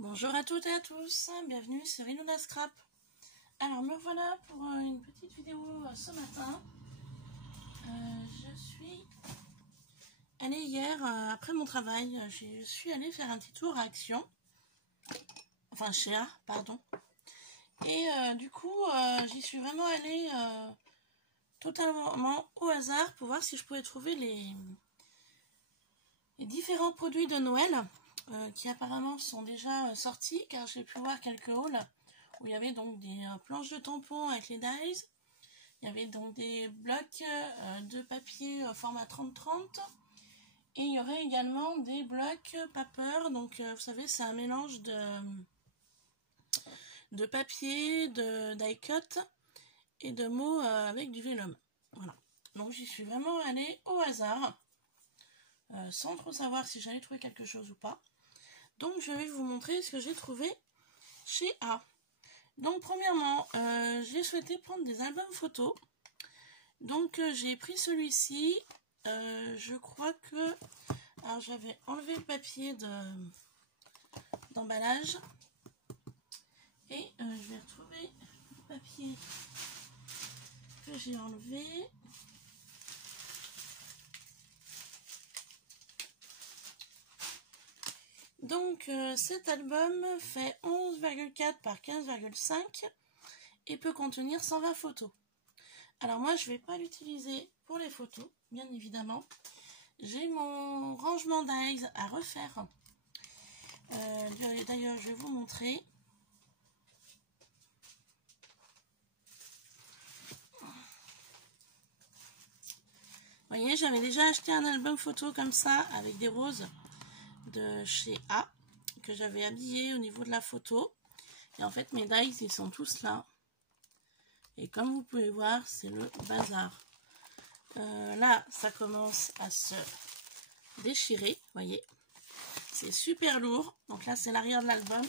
Bonjour à toutes et à tous, bienvenue sur Iluna Scrap. Alors me voilà pour une petite vidéo ce matin. Je suis allée hier, après mon travail, je suis allée faire un petit tour à Action. Enfin chez A, pardon. Et du coup, j'y suis vraiment allée totalement au hasard pour voir si je pouvais trouver les différents produits de Noël. Qui apparemment sont déjà sortis, car j'ai pu voir quelques hauls où il y avait donc des planches de tampons avec les dies, il y avait donc des blocs de papier format 30-30, et il y aurait également des blocs paper, donc vous savez c'est un mélange de papier, de die cut et de mots avec du vélum. Voilà, donc j'y suis vraiment allée au hasard, sans trop savoir si j'allais trouver quelque chose ou pas. Donc je vais vous montrer ce que j'ai trouvé chez A. Donc premièrement, j'ai souhaité prendre des albums photos. Donc j'ai pris celui-ci. Je crois que... Alors j'avais enlevé le papier d'emballage. Et je vais retrouver le papier que j'ai enlevé. Donc cet album fait 11,4 par 15,5 et peut contenir 120 photos. Alors moi je ne vais pas l'utiliser pour les photos, bien évidemment. J'ai mon rangement dies à refaire. D'ailleurs je vais vous montrer. Vous voyez, j'avais déjà acheté un album photo comme ça avec des roses de chez A que j'avais habillé au niveau de la photo, et en fait mes dies ils sont tous là, et comme vous pouvez voir c'est le bazar. Là ça commence à se déchirer, vous voyez, c'est super lourd. Donc là c'est l'arrière de l'album,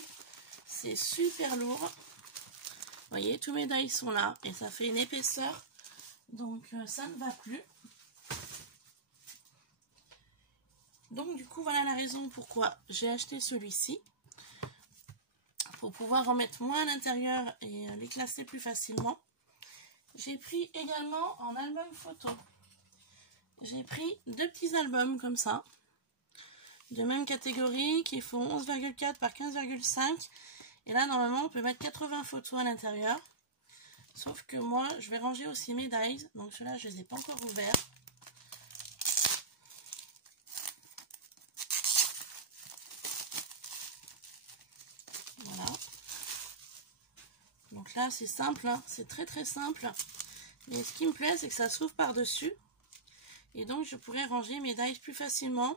c'est super lourd, vous voyez, tous mes dies sont là et ça fait une épaisseur, donc ça ne va plus. Donc du coup voilà la raison pourquoi j'ai acheté celui-ci, pour pouvoir en mettre moins à l'intérieur et les classer plus facilement. J'ai pris également en album photo, j'ai pris deux petits albums comme ça, de même catégorie, qui font 11,4 par 15,5, et là normalement on peut mettre 80 photos à l'intérieur, sauf que moi je vais ranger aussi mes dies, donc ceux-là je les ai pas encore ouverts. Voilà. Donc là c'est simple, hein, c'est très simple. Mais ce qui me plaît c'est que ça s'ouvre par dessus. Et donc je pourrais ranger mes dies plus facilement.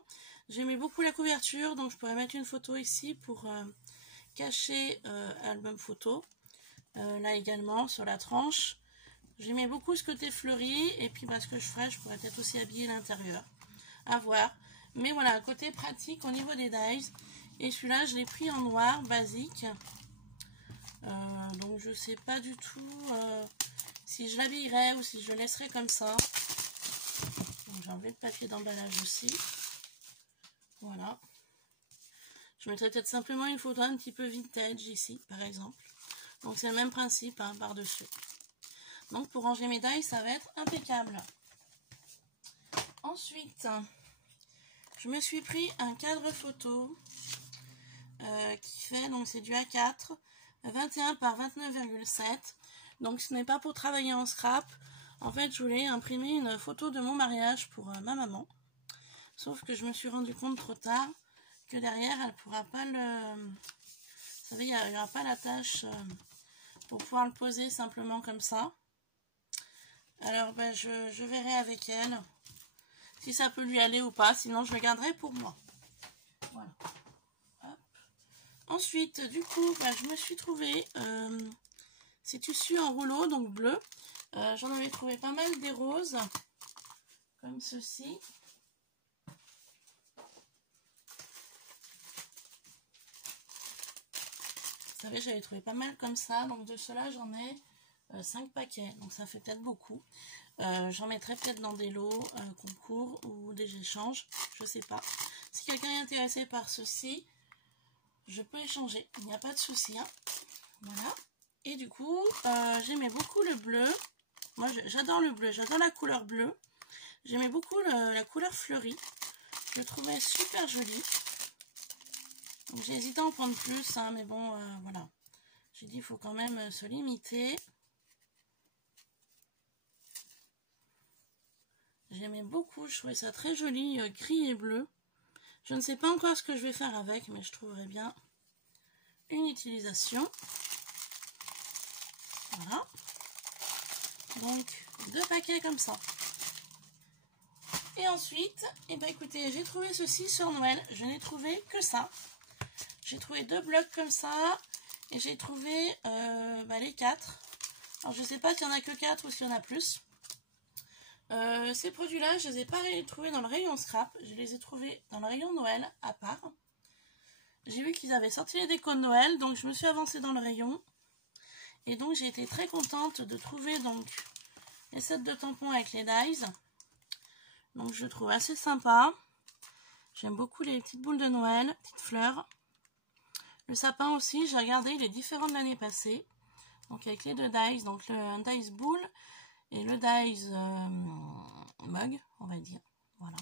J'aimais beaucoup la couverture, donc je pourrais mettre une photo ici pour cacher album photo. Là également sur la tranche. J'aimais beaucoup ce côté fleuri. Et puis ce que je ferais, je pourrais peut-être aussi habiller l'intérieur. À voir. Mais voilà, côté pratique au niveau des dies. Et celui-là je l'ai pris en noir, basique. Donc je sais pas du tout si je l'habillerai ou si je le laisserai comme ça. J'ai enlevé le papier d'emballage aussi. Voilà. Je mettrai peut-être simplement une photo un petit peu vintage ici, par exemple. Donc c'est le même principe, hein, par-dessus. Donc pour ranger mes dies, ça va être impeccable. Ensuite, je me suis pris un cadre photo qui fait, donc c'est du A4, 21 par 29,7. Donc ce n'est pas pour travailler en scrap. En fait, je voulais imprimer une photo de mon mariage pour ma maman. Sauf que je me suis rendu compte trop tard que derrière, elle ne pourra pas le... Vous savez, il n'y aura pas l'attache pour pouvoir le poser simplement comme ça. Alors, je verrai avec elle si ça peut lui aller ou pas. Sinon, je le garderai pour moi. Voilà. Hop. Ensuite, du coup, je me suis trouvé ces tissus en rouleau, donc bleu. J'en avais trouvé pas mal des roses, comme ceci. Vous savez, j'avais trouvé pas mal comme ça, donc de cela j'en ai 5 paquets, donc ça fait peut-être beaucoup. J'en mettrai peut-être dans des lots concours ou des échanges, je sais pas. Si quelqu'un est intéressé par ceci, je peux échanger, il n'y a pas de souci. Hein. Voilà. Et du coup, j'aimais beaucoup le bleu. Moi, j'adore le bleu, j'adore la couleur bleue. J'aimais beaucoup la couleur fleurie. Je le trouvais super joli. J'ai hésité à en prendre plus, hein, mais bon, voilà. J'ai dit, il faut quand même se limiter. J'aimais beaucoup, je trouvais ça très joli, gris et bleu. Je ne sais pas encore ce que je vais faire avec, mais je trouverai bien une utilisation. Voilà. Donc, 2 paquets comme ça. Et ensuite, eh ben, écoutez, j'ai trouvé ceci sur Noël. Je n'ai trouvé que ça. J'ai trouvé 2 blocs comme ça. Et j'ai trouvé les 4. Alors, je ne sais pas s'il y en a que 4 ou s'il y en a plus. Ces produits-là, je ne les ai pas trouvés dans le rayon scrap. Je les ai trouvés dans le rayon Noël à part. J'ai vu qu'ils avaient sorti les décos de Noël. Donc, je me suis avancée dans le rayon. Et donc, j'ai été très contente de trouver donc les sets de tampons avec les dies. Donc, je trouve assez sympa. J'aime beaucoup les petites boules de Noël, petites fleurs. Le sapin aussi, j'ai regardé, il est différent de l'année passée. Donc, avec les 2 dies, donc le dies boule et le dies mug, on va dire. Voilà.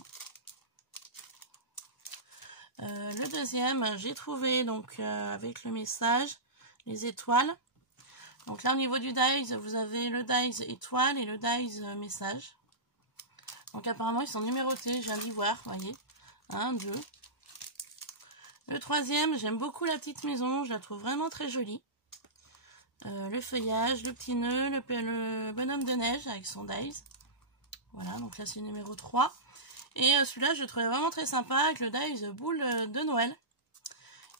Le deuxième, j'ai trouvé donc avec le message, les étoiles. Donc là, au niveau du dies, vous avez le dies étoile et le dies message. Donc apparemment, ils sont numérotés, je viens d'y voir, vous voyez. 1, 2. Le troisième, j'aime beaucoup la petite maison, je la trouve vraiment très jolie. Le feuillage, le petit nœud, le bonhomme de neige avec son dies. Voilà, donc là c'est le numéro 3. Et celui-là, je le trouvais vraiment très sympa avec le dies boule de Noël.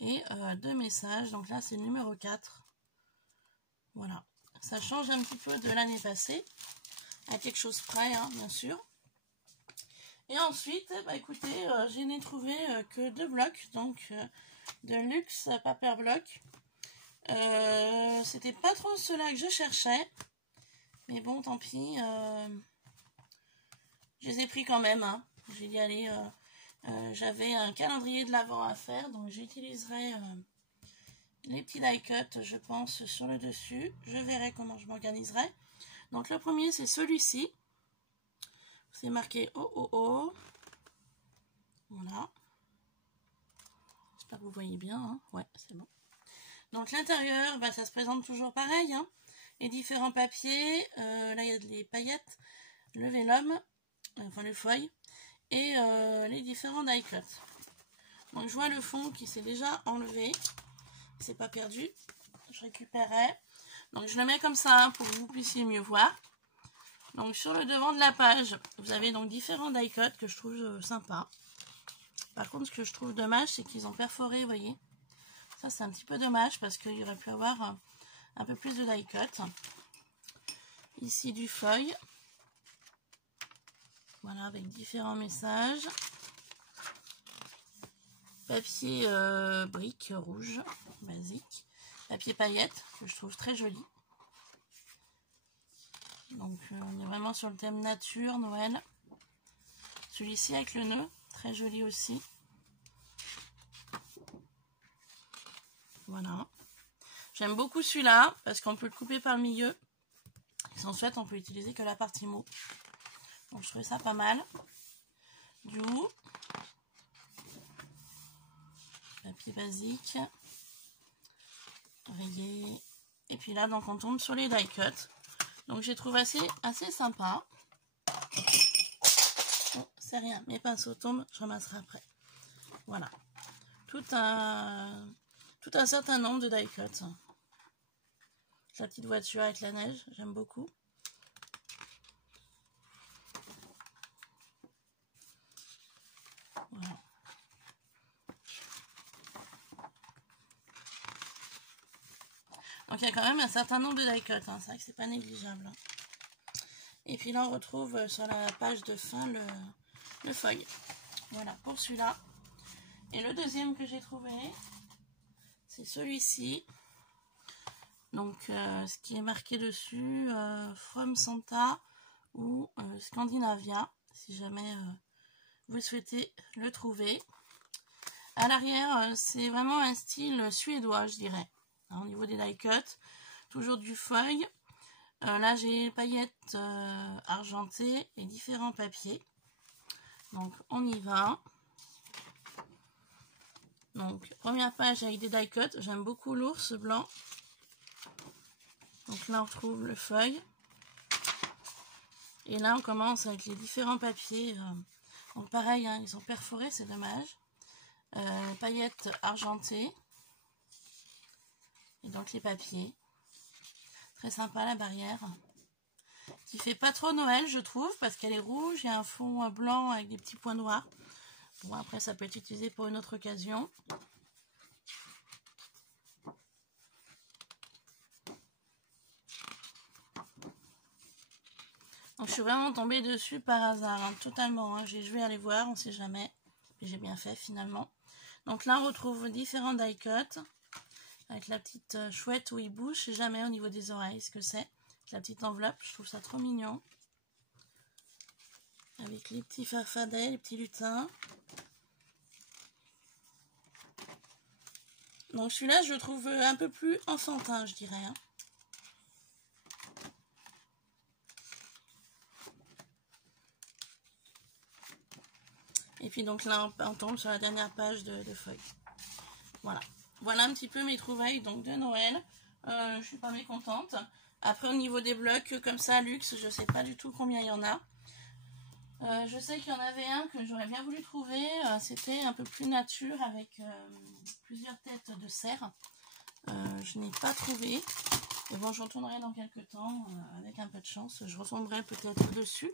Et 2 messages, donc là c'est le numéro 4. Voilà, ça change un petit peu de l'année passée. À quelque chose près, hein, bien sûr. Et ensuite, bah, écoutez, je n'ai trouvé que 2 blocs, donc de luxe paper block. C'était pas trop ceux-là que je cherchais, mais bon, tant pis. Je les ai pris quand même. Hein. J'ai dit, allez, j'avais un calendrier de l'Avent à faire, donc j'utiliserai les petits die cut, je pense, sur le dessus. Je verrai comment je m'organiserai. Donc le premier, c'est celui-ci. C'est marqué OOO. Voilà. J'espère que vous voyez bien. Hein. Ouais, c'est bon. Donc l'intérieur, bah, ça se présente toujours pareil. Hein. Les différents papiers. Là, il y a les paillettes, le vélum, enfin le feuille. Et les différents die cut. Donc je vois le fond qui s'est déjà enlevé. C'est pas perdu. Je récupérais. Donc je le mets comme ça hein, pour que vous puissiez mieux voir. Donc sur le devant de la page, vous avez donc différents die cut que je trouve sympa. Par contre, ce que je trouve dommage, c'est qu'ils ont perforé, vous voyez. Ça, c'est un petit peu dommage parce qu'il y aurait pu avoir un peu plus de die cut. Ici, du feuille. Voilà, avec différents messages. Papier brique rouge, basique. Papier paillettes, que je trouve très joli. Donc, on est vraiment sur le thème nature, Noël. Celui-ci avec le nœud, très joli aussi. Voilà. J'aime beaucoup celui-là, parce qu'on peut le couper par le milieu. Et si on souhaite, on peut utiliser que la partie mot. Donc, je trouvais ça pas mal. Du coup, papier basique. Rayé. Et puis là, donc, on tombe sur les die cut. Donc j'ai trouvé assez sympa. Bon, c'est rien, mes pinceaux tombent, je ramasserai après. Voilà. Tout un certain nombre de die cuts. La petite voiture avec la neige, j'aime beaucoup. Voilà. Donc il y a quand même un certain nombre de die cuts, hein. C'est vrai que c'est pas négligeable. Hein. Et puis là on retrouve sur la page de fin le feuille. Voilà pour celui-là. Et le deuxième que j'ai trouvé, c'est celui-ci. Donc ce qui est marqué dessus, From Santa ou Scandinavia, si jamais vous souhaitez le trouver. À l'arrière, c'est vraiment un style suédois, je dirais. Au niveau des die cuts, toujours du feuille. Là, j'ai paillettes argentées et différents papiers. Donc, on y va. Donc, première page avec des die cuts. J'aime beaucoup l'ours blanc. Donc là, on retrouve le feuille. Et là, on commence avec les différents papiers. Donc, pareil, hein, ils sont perforés, c'est dommage. Paillettes argentées. Et donc, les papiers. Très sympa, la barrière. Qui fait pas trop Noël, je trouve, parce qu'elle est rouge. Il y a un fond blanc avec des petits points noirs. Bon, après, ça peut être utilisé pour une autre occasion. Donc, je suis vraiment tombée dessus par hasard, hein, totalement. Hein. Je vais aller voir, on sait jamais. Et j'ai bien fait, finalement. Donc là, on retrouve différents die cuts. Avec la petite chouette où il bouge. Je sais jamais au niveau des oreilles ce que c'est. La petite enveloppe, je trouve ça trop mignon. Avec les petits farfadets, les petits lutins. Donc celui-là, je le trouve un peu plus enfantin, je dirais. Hein. Et puis donc là, on tombe sur la dernière page de feuilles. Voilà. Voilà un petit peu mes trouvailles donc de Noël. Je suis pas mécontente. Après, au niveau des blocs, comme ça, luxe, je sais pas du tout combien il y en a. Je sais qu'il y en avait un que j'aurais bien voulu trouver. C'était un peu plus nature avec plusieurs têtes de cerf. Je n'ai pas trouvé. Et bon, j'en tournerai dans quelques temps avec un peu de chance. Je retomberai peut-être dessus.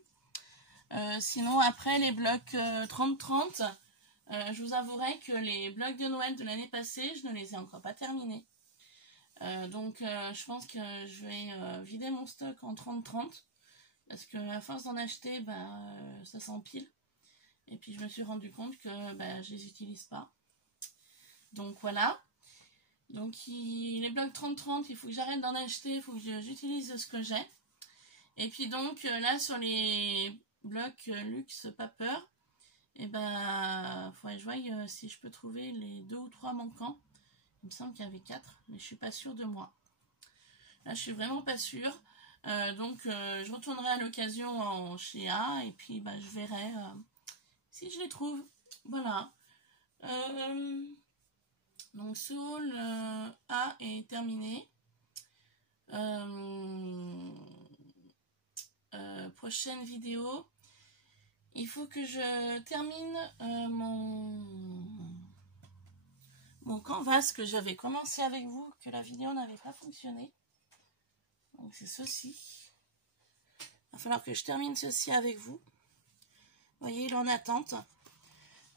Sinon, après les blocs 30-30, je vous avouerai que les blocs de Noël de l'année passée, je ne les ai encore pas terminés. Donc, je pense que je vais vider mon stock en 30-30. Parce que à force d'en acheter, ça s'empile. Et puis je me suis rendu compte que je les utilise pas. Donc voilà. Donc les blocs 30-30, il faut que j'arrête d'en acheter, il faut que j'utilise ce que j'ai. Et puis donc là sur les blocs luxe pas peur, et faudrait que je voie si je peux trouver les 2 ou 3 manquants. Il me semble qu'il y avait 4, mais je suis pas sûre de moi. Là je suis vraiment pas sûre. Donc je retournerai à l'occasion chez A et puis je verrai si je les trouve. Voilà. Donc Soul A est terminé. Prochaine vidéo. Il faut que je termine mon canvas que j'avais commencé avec vous, que la vidéo n'avait pas fonctionné. Donc c'est ceci. Il va falloir que je termine ceci avec vous. Vous voyez, il est en attente.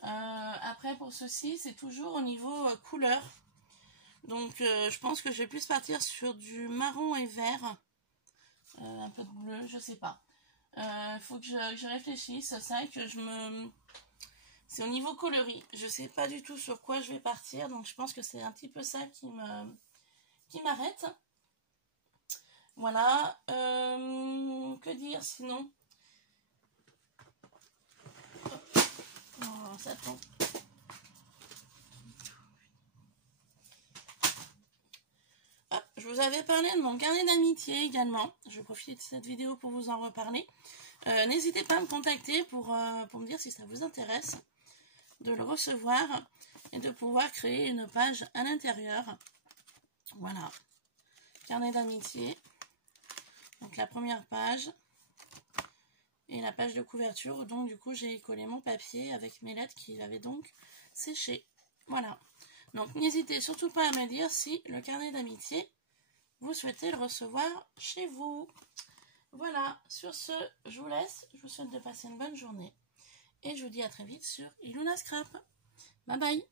Après, pour ceci, c'est toujours au niveau couleur. Donc, je pense que je vais plus partir sur du marron et vert. Un peu de bleu, je sais pas. Faut que je réfléchisse. C'est vrai que c'est au niveau coloris. Je sais pas du tout sur quoi je vais partir. Donc, je pense que c'est un petit peu ça qui m'arrête. Voilà. Que dire sinon? Oh, ça tombe. Ah, je vous avais parlé de mon carnet d'amitié également. Je vais profiter de cette vidéo pour vous en reparler. N'hésitez pas à me contacter pour me dire si ça vous intéresse de le recevoir et de pouvoir créer une page à l'intérieur. Voilà. Carnet d'amitié. Donc la première page. Et la page de couverture, donc du coup j'ai collé mon papier avec mes lettres qui avaient donc séché. Voilà. Donc n'hésitez surtout pas à me dire si le carnet d'amitié, vous souhaitez le recevoir chez vous. Voilà, sur ce, je vous laisse. Je vous souhaite de passer une bonne journée. Et je vous dis à très vite sur Iluna Scrap. Bye bye.